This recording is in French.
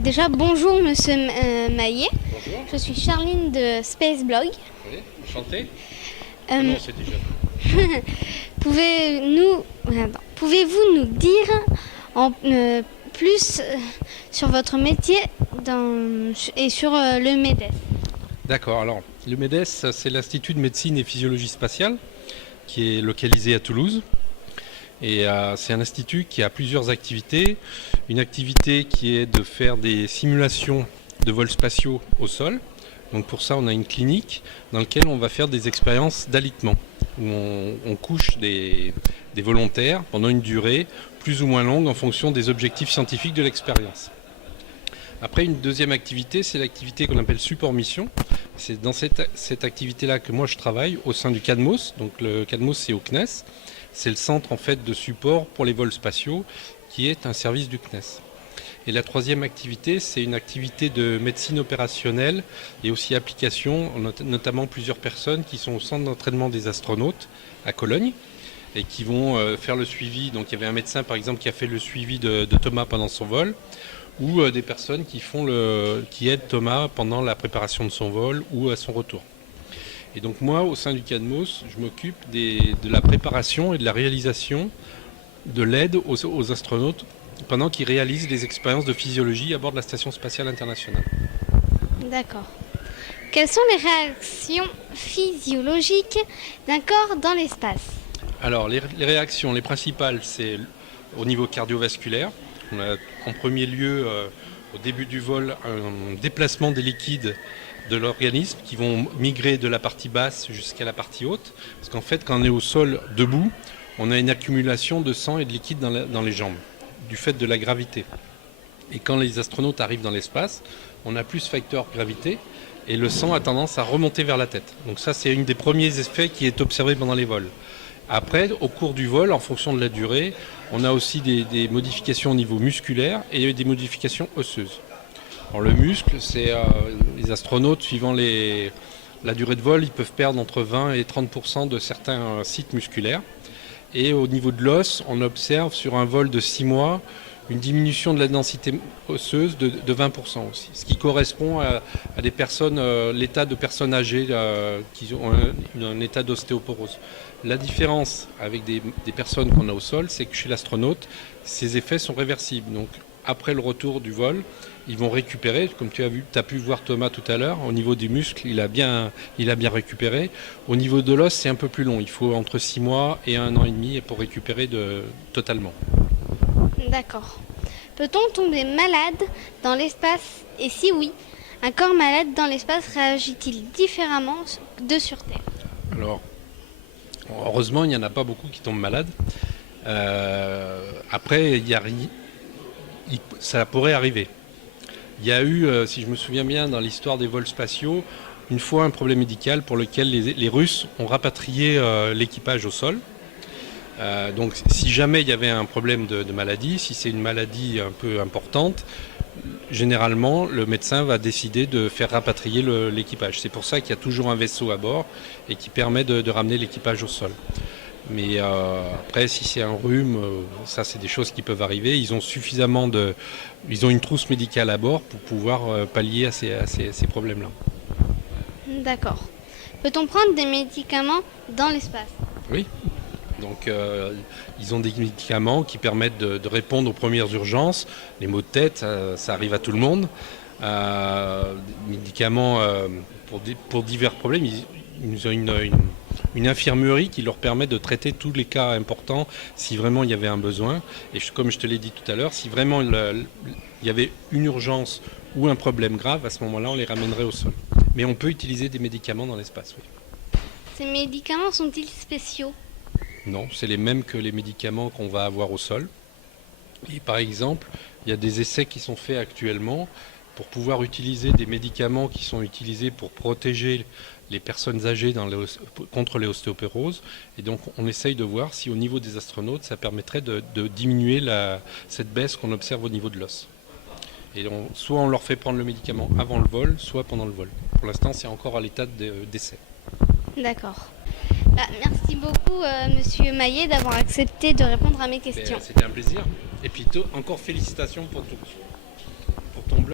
Déjà, bonjour Monsieur Maillet. Bonjour. Je suis Charline de Space Blog. Oui, enchanté. Euh, Non, c'est déjà. Pouvez-vous nous dire plus sur votre métier et sur le MEDES? D'accord, alors le MEDES, c'est l'Institut de médecine et physiologie spatiale qui est localisé à Toulouse. Et c'est un institut qui a plusieurs activités. Une activité qui est de faire des simulations de vols spatiaux au sol. Donc pour ça, on a une clinique dans laquelle on va faire des expériences d'alitement, où on couche des volontaires pendant une durée plus ou moins longue en fonction des objectifs scientifiques de l'expérience. Après, une deuxième activité, c'est l'activité qu'on appelle support mission. C'est dans cette activité-là que moi je travaille au sein du CADMOS. Donc le CADMOS, c'est au CNES. C'est le centre en fait de support pour les vols spatiaux qui est un service du CNES. Et la troisième activité, c'est une activité de médecine opérationnelle et aussi application, notamment plusieurs personnes qui sont au centre d'entraînement des astronautes à Cologne et qui vont faire le suivi. Donc il y avait un médecin par exemple qui a fait le suivi de Thomas pendant son vol, ou des personnes qui aident Thomas pendant la préparation de son vol ou à son retour. Et donc moi, au sein du CADMOS, je m'occupe de la préparation et de la réalisation de l'aide aux astronautes pendant qu'ils réalisent des expériences de physiologie à bord de la Station spatiale internationale. D'accord. Quelles sont les réactions physiologiques d'un corps dans l'espace? Alors les réactions, les principales, c'est au niveau cardiovasculaire. On a en premier lieu, au début du vol, un déplacement des liquides de l'organisme qui vont migrer de la partie basse jusqu'à la partie haute. Parce qu'en fait, quand on est au sol debout, on a une accumulation de sang et de liquide dans les jambes, du fait de la gravité. Et quand les astronautes arrivent dans l'espace, on a plus facteur gravité et le sang a tendance à remonter vers la tête. Donc ça, c'est un des premiers effets qui est observé pendant les vols. Après, au cours du vol, en fonction de la durée, on a aussi des modifications au niveau musculaire et des modifications osseuses. Alors, le muscle, c'est les astronautes, suivant la durée de vol, ils peuvent perdre entre 20 et 30% de certains sites musculaires. Et au niveau de l'os, on observe sur un vol de 6 mois une diminution de la densité osseuse de 20% aussi. Ce qui correspond à des personnes, l'état de personnes âgées qui ont un état d'ostéoporose. La différence avec des personnes qu'on a au sol, c'est que chez l'astronaute, ces effets sont réversibles. Donc après le retour du vol, ils vont récupérer, comme tu as pu voir Thomas tout à l'heure, au niveau des muscles, il a bien récupéré. Au niveau de l'os, c'est un peu plus long. Il faut entre 6 mois et 1 an et demi pour récupérer totalement. D'accord. Peut-on tomber malade dans l'espace? Et si oui, un corps malade dans l'espace réagit-il différemment de sur Terre? Alors, heureusement, il n'y en a pas beaucoup qui tombent malades. Après, ça pourrait arriver. Il y a eu, si je me souviens bien, dans l'histoire des vols spatiaux, une fois un problème médical pour lequel les Russes ont rapatrié l'équipage au sol. Donc si jamais il y avait un problème de maladie, si c'est une maladie un peu importante, généralement le médecin va décider de faire rapatrier l'équipage. C'est pour ça qu'il y a toujours un vaisseau à bord et qui permet de ramener l'équipage au sol. Mais après, si c'est un rhume, ça c'est des choses qui peuvent arriver. Ils ont une trousse médicale à bord pour pouvoir pallier à ces problèmes-là. D'accord. Peut-on prendre des médicaments dans l'espace? Oui. Donc ils ont des médicaments qui permettent de répondre aux premières urgences. Les maux de tête, ça arrive à tout le monde. Des médicaments pour divers problèmes. Ils ont une infirmerie qui leur permet de traiter tous les cas importants si vraiment il y avait un besoin. Et comme je te l'ai dit tout à l'heure, si vraiment il y avait une urgence ou un problème grave, à ce moment-là, on les ramènerait au sol. Mais on peut utiliser des médicaments dans l'espace, oui. Ces médicaments sont-ils spéciaux? Non, c'est les mêmes que les médicaments qu'on va avoir au sol. Et par exemple, il y a des essais qui sont faits actuellement pour pouvoir utiliser des médicaments qui sont utilisés pour protéger les personnes âgées contre les ostéoporoses. Et donc on essaye de voir si au niveau des astronautes, ça permettrait de diminuer cette baisse qu'on observe au niveau de l'os. Et soit on leur fait prendre le médicament avant le vol, soit pendant le vol. Pour l'instant, c'est encore à l'état d'essai. D'accord. Merci beaucoup, Monsieur Maillet, d'avoir accepté de répondre à mes questions. C'était un plaisir. Et puis encore félicitations pour tout.